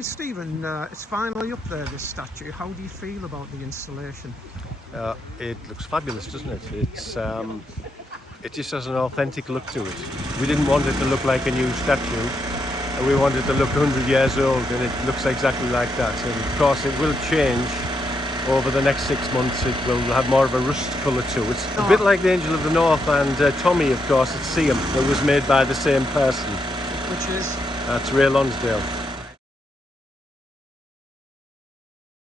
Right, Stephen, it's finally up there, this statue. How do you feel about the installation? It looks fabulous, doesn't it? It just has an authentic look to it. We didn't want it to look like a new statue, and we wanted it to look 100 years old, and it looks exactly like that. And of course it will change over the next 6 months. It will have more of a rust colour to it. A bit like the Angel of the North and Tommy, of course, at Seaham. It was made by the same person. Which is? That's Ray Lonsdale.